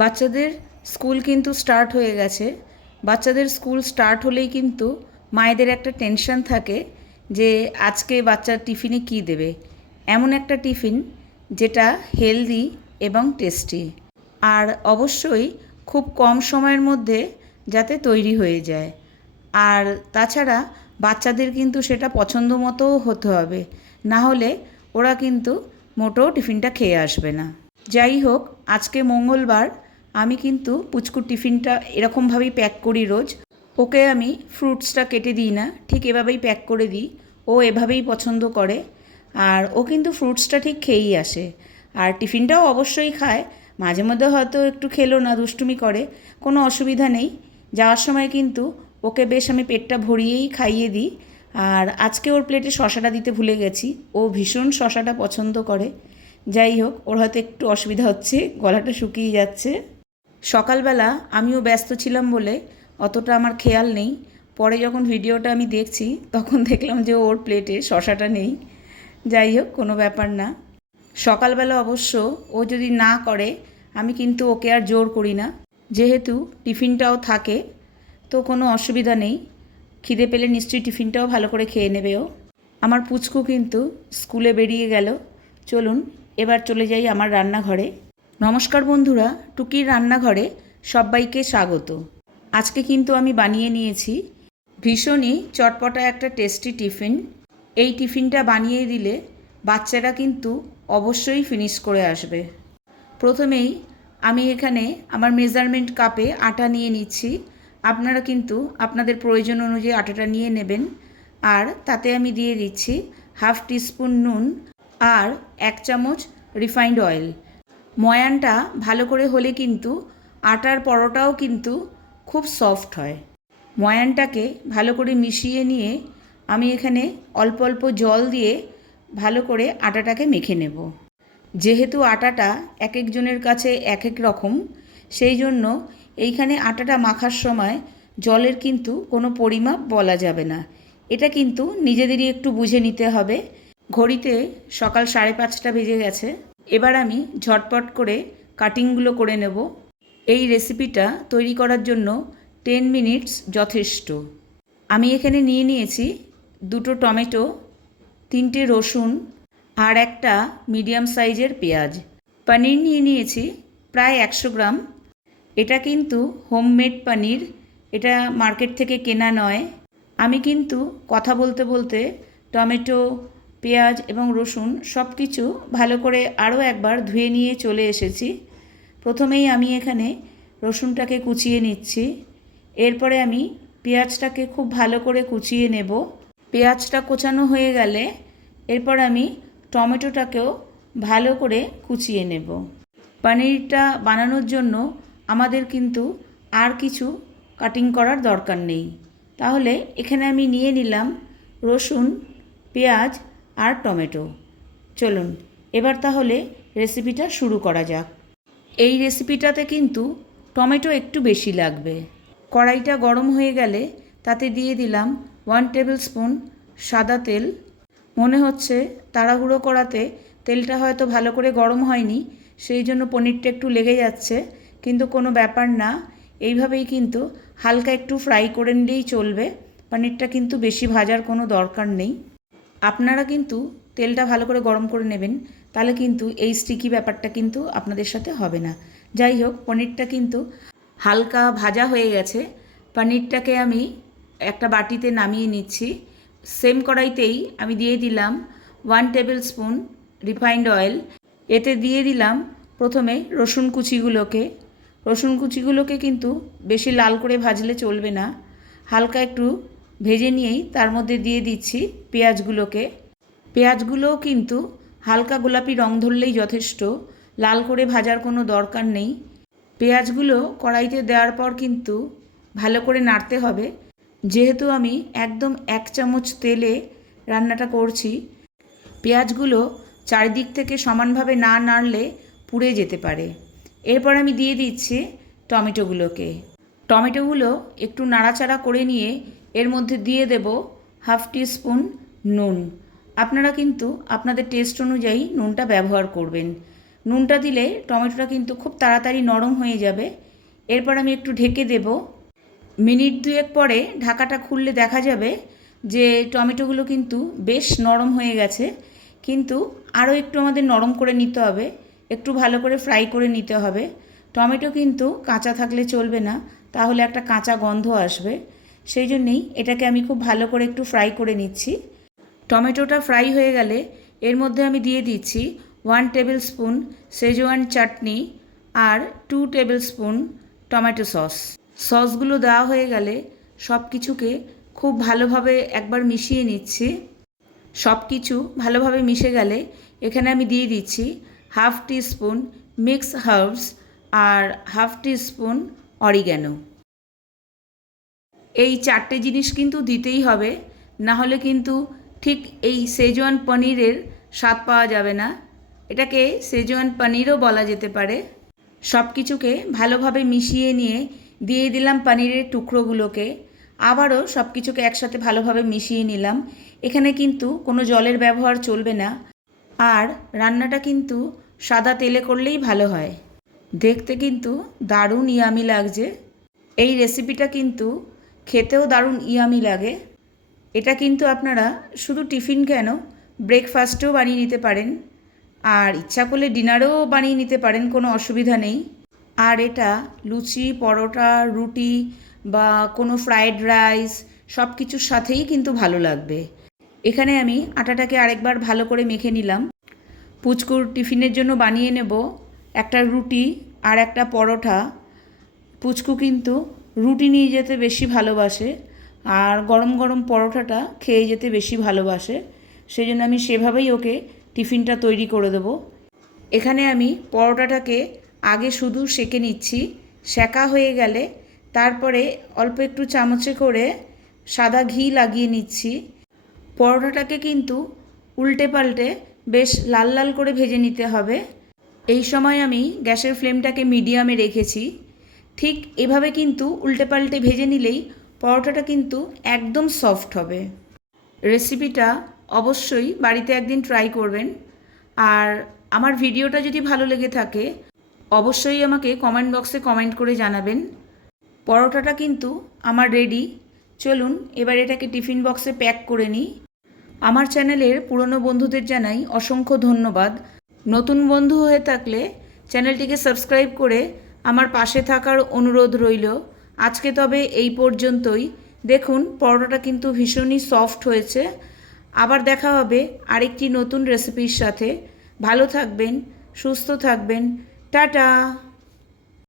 বাচ্চাদের স্কুল কিন্তু স্টার্ট হয়ে গেছে। বাচ্চাদের স্কুল স্টার্ট হলেই কিন্তু মায়েদের একটা টেনশন থাকে যে আজকে বাচ্চার টিফিনে কী দেবে। এমন একটা টিফিন যেটা হেলদি এবং টেস্টি, আর অবশ্যই খুব কম সময়ের মধ্যে যাতে তৈরি হয়ে যায়। আর তাছাড়া বাচ্চাদের কিন্তু সেটা পছন্দ মতোও হতে হবে, না হলে ওরা কিন্তু মোটেও টিফিনটা খেয়ে আসবে না। যাই হোক, আজকে মঙ্গলবার, আমি কিন্তু পুচকুর টিফিনটা এরকমভাবেই প্যাক করি রোজ। ওকে আমি ফ্রুটসটা কেটে দিই না, ঠিক এভাবেই প্যাক করে দিই। ও এভাবেই পছন্দ করে, আর ও কিন্তু ফ্রুটসটা ঠিক খেয়েই আসে। আর টিফিনটাও অবশ্যই খায়, মাঝে মধ্যে হয়তো একটু খেলো না, দুষ্টুমি করে, কোনো অসুবিধা নেই। যাওয়ার সময় কিন্তু ওকে বেশ আমি পেটটা ভরিয়েই খাইয়ে দিই। আর আজকে ওর প্লেটে শশাটা দিতে ভুলে গেছি, ও ভীষণ শশাটা পছন্দ করে। যাই হোক, ওর হয়তো একটু অসুবিধা হচ্ছে, গলাটা শুকিয়ে যাচ্ছে। সকালবেলা আমিও ব্যস্ত ছিলাম বলে অতটা আমার খেয়াল নেই। পরে যখন ভিডিওটা আমি দেখছি তখন দেখলাম যে ওর প্লেটে শশাটা নেই। যাই হোক, কোনো ব্যাপার না। সকালবেলা অবশ্য ও যদি না করে, আমি কিন্তু ওকে আর জোর করি না, যেহেতু টিফিনটাও থাকে, তো কোনো অসুবিধা নেই। খিদে পেলে নিশ্চয়ই টিফিনটাও ভালো করে খেয়ে নেবে ও। আমার পুচকু কিন্তু স্কুলে বেরিয়ে গেল। চলুন এবার চলে যাই আমার রান্নাঘরে। নমস্কার বন্ধুরা, টুকির রান্নাঘরে সবাইকে স্বাগত। আজকে কিন্তু আমি বানিয়ে নিয়েছি ভীষণই চটপটা একটা টেস্টি টিফিন। এই টিফিনটা বানিয়ে দিলে বাচ্চারা কিন্তু অবশ্যই ফিনিশ করে আসবে। প্রথমেই আমি এখানে আমার মেজারমেন্ট কাপে আটা নিয়ে নিচ্ছি। আপনারা কিন্তু আপনাদের প্রয়োজন অনুযায়ী আটাটা নিয়ে নেবেন। আর তাতে আমি দিয়ে দিচ্ছি 1/2 টিস্পুন নুন আর 1 চামচ রিফাইন্ড অয়েল। ময়ানটা ভালো করে হলে কিন্তু আটার পরোটাও কিন্তু খুব সফট হয়। ময়ানটাকে ভালো করে মিশিয়ে নিয়ে আমি এখানে অল্প অল্প জল দিয়ে ভালো করে আটাটাকে মেখে নেব। যেহেতু আটাটা এক একজনের কাছে এক এক রকম, সেই জন্য এইখানে আটাটা মাখার সময় জলের কিন্তু কোনো পরিমাপ বলা যাবে না। এটা কিন্তু নিজেদেরই একটু বুঝে নিতে হবে। ঘড়িতে সকাল 5:30 বেজে গেছে। এবার আমি ঝটপট করে কাটিংগুলো করে নেব। এই রেসিপিটা তৈরি করার জন্য 10 মিনিটস যথেষ্ট। আমি এখানে নিয়ে নিয়েছি 2টো টমেটো, 3টে রসুন আর একটা মিডিয়াম সাইজের পেঁয়াজ। পনির নিয়ে নিয়েছি প্রায় 100 গ্রাম। এটা কিন্তু হোমমেড পনির, এটা মার্কেট থেকে কেনা নয়। আমি কিন্তু কথা বলতে বলতে টমেটো, পেঁয়াজ এবং রসুন সব কিছু ভালো করে আরও একবার ধুয়ে নিয়ে চলে এসেছি। প্রথমেই আমি এখানে রসুনটাকে কুচিয়ে নিচ্ছি। এরপরে আমি পেঁয়াজটাকে খুব ভালো করে কুচিয়ে নেব। পেঁয়াজটা কোচানো হয়ে গেলে এরপর আমি টমেটোটাকেও ভালো করে কুচিয়ে নেব। পনিরটা বানানোর জন্য আমাদের কিন্তু আর কিছু কাটিং করার দরকার নেই। তাহলে এখানে আমি নিয়ে নিলাম রসুন, পেঁয়াজ আর টমেটো। চলুন এবার তাহলে রেসিপিটা শুরু করা যাক। এই রেসিপিটাতে কিন্তু টমেটো একটু বেশি লাগবে। কড়াইটা গরম হয়ে গেলে তাতে দিয়ে দিলাম 1 টেবিল স্পুন সাদা তেল। মনে হচ্ছে তাড়াহুড়ো করাতে তেলটা হয়তো ভালো করে গরম হয়নি, সেই জন্য পনিরটা একটু লেগে যাচ্ছে, কিন্তু কোনো ব্যাপার না। এইভাবেই কিন্তু হালকা একটু ফ্রাই করে নিলেই চলবে। পনিরটা কিন্তু বেশি ভাজার কোনো দরকার নেই। আপনারা কিন্তু তেলটা ভালো করে গরম করে নেবেন, তাহলে কিন্তু এই স্টিকি ব্যাপারটা কিন্তু আপনাদের সাথে হবে না। যাই হোক, পনিরটা কিন্তু হালকা ভাজা হয়ে গেছে। পনিরটাকে আমি একটা বাটিতে নামিয়ে নিচ্ছি। সেম কড়াইতেই আমি দিয়ে দিলাম 1 টেবিল স্পুন রিফাইন্ড অয়েল। এতে দিয়ে দিলাম প্রথমে রসুন কুচিগুলোকে। রসুন কুচিগুলোকে কিন্তু বেশি লাল করে ভাজলে চলবে না, হালকা একটু ভেজে নিয়েই তার মধ্যে দিয়ে দিচ্ছি পেঁয়াজগুলোকে। পেঁয়াজগুলোও কিন্তু হালকা গোলাপি রং ধরলেই যথেষ্ট, লাল করে ভাজার কোনো দরকার নেই। পেঁয়াজগুলো কড়াইতে দেওয়ার পর কিন্তু ভালো করে নাড়তে হবে। যেহেতু আমি একদম 1 চামচ তেলে রান্নাটা করছি, পেঁয়াজগুলো চারিদিক থেকে সমানভাবে না নাড়লে পুড়ে যেতে পারে। এরপর আমি দিয়ে দিচ্ছি টমেটোগুলোকে। টমেটোগুলো একটু নাড়াচাড়া করে নিয়ে এর মধ্যে দিয়ে দেব 1/2 টিস্পুন নুন। আপনারা কিন্তু আপনাদের টেস্ট অনুযায়ী নুনটা ব্যবহার করবেন। নুনটা দিলে টমেটোটা কিন্তু খুব তাড়াতাড়ি নরম হয়ে যাবে। এরপর আমি একটু ঢেকে দেব। মিনিট দুয়েক পরে ঢাকাটা খুললে দেখা যাবে যে টমেটোগুলো কিন্তু বেশ নরম হয়ে গেছে, কিন্তু আরও একটু আমাদের নরম করে নিতে হবে, একটু ভালো করে ফ্রাই করে নিতে হবে। টমেটো কিন্তু কাঁচা থাকলে চলবে না, তাহলে একটা কাঁচা গন্ধ আসবে। সেই জন্যেই এটাকে আমি খুব ভালো করে একটু ফ্রাই করে নিচ্ছি। টমেটোটা ফ্রাই হয়ে গেলে এর মধ্যে আমি দিয়ে দিচ্ছি 1 টেবিল স্পুন শেজওয়ান চাটনি আর 2 টেবিল স্পুন টমেটো সস। সসগুলো দেওয়া হয়ে গেলে সব কিছুকে খুব ভালোভাবে একবার মিশিয়ে নিচ্ছি। সব কিছু ভালোভাবে মিশে গেলে এখানে আমি দিয়ে দিচ্ছি হাফ টিস্পুন মিক্স হার্বস আর হাফ টিস্পুন অরিগ্যানো। এই 4টে জিনিস কিন্তু দিতেই হবে, না হলে কিন্তু ঠিক এই শেজওয়ান পনিরের স্বাদ পাওয়া যাবে না। এটাকে শেজওয়ান পনিরও বলা যেতে পারে। সব কিছুকে ভালোভাবে মিশিয়ে নিয়ে দিয়ে দিলাম পনিরের টুকরোগুলোকে। আবারও সব কিছুকে একসাথে ভালোভাবে মিশিয়ে নিলাম। এখানে কিন্তু কোনো জলের ব্যবহার চলবে না, আর রান্নাটা কিন্তু সাদা তেলে করলেই ভালো হয়। দেখতে কিন্তু দারুণ ইয়ামি লাগছে। এই রেসিপিটা কিন্তু খেতেও দারুণ ইয়ামি লাগে। এটা কিন্তু আপনারা শুধু টিফিন কেন, ব্রেকফাস্টেও বানিয়ে নিতে পারেন, আর ইচ্ছা করলে ডিনারেও বানিয়ে নিতে পারেন, কোনো অসুবিধা নেই। আর এটা লুচি, পরোটা, রুটি বা কোনো ফ্রায়েড রাইস সব কিছুর সাথেই কিন্তু ভালো লাগবে। এখানে আমি আটাটাকে আরেকবার ভালো করে মেখে নিলাম। পুচকুর টিফিনের জন্য বানিয়ে নেব একটা রুটি আর একটা পরোটা। পুচকু কিন্তু রুটি নিয়ে যেতে বেশি ভালোবাসে, আর গরম গরম পরোটাটা খেয়ে যেতে বেশি ভালোবাসে। সেই জন্য আমি সেভাবেই ওকে টিফিনটা তৈরি করে দেবো। এখানে আমি পরোটাটাকে আগে শুধু সেঁকে নিচ্ছি। সেঁকা হয়ে গেলে তারপরে অল্প একটু চামচে করে সাদা ঘি লাগিয়ে নিচ্ছি। পরোটাটাকে কিন্তু উল্টে পাল্টে বেশ লাল লাল করে ভেজে নিতে হবে। এই সময় আমি গ্যাসের ফ্লেমটাকে মিডিয়ামে রেখেছি। ঠিক এভাবে কিন্তু উল্টে পাল্টে ভেজে নিলেই পরোটাটা কিন্তু একদম সফট হবে। রেসিপিটা অবশ্যই বাড়িতে একদিন ট্রাই করবেন। আর আমার ভিডিওটা যদি ভালো লেগে থাকে অবশ্যই আমাকে কমেন্ট বক্সে কমেন্ট করে জানাবেন। পরোটাটা কিন্তু আমার রেডি। চলুন এবার এটাকে টিফিন বক্সে প্যাক করে নিই। আমার চ্যানেলের পুরনো বন্ধুদের জানাই অসংখ্য ধন্যবাদ। নতুন বন্ধু হয়ে থাকলে চ্যানেলটিকে সাবস্ক্রাইব করে আমার পাশে থাকার অনুরোধ রইল। আজকে তবে এই পর্যন্তই। দেখুন পরোটাটা কিন্তু ভীষণই সফট হয়েছে। আবার দেখা হবে আরেকটি নতুন রেসিপির সাথে। ভালো থাকবেন, সুস্থ থাকবেন। টাটা।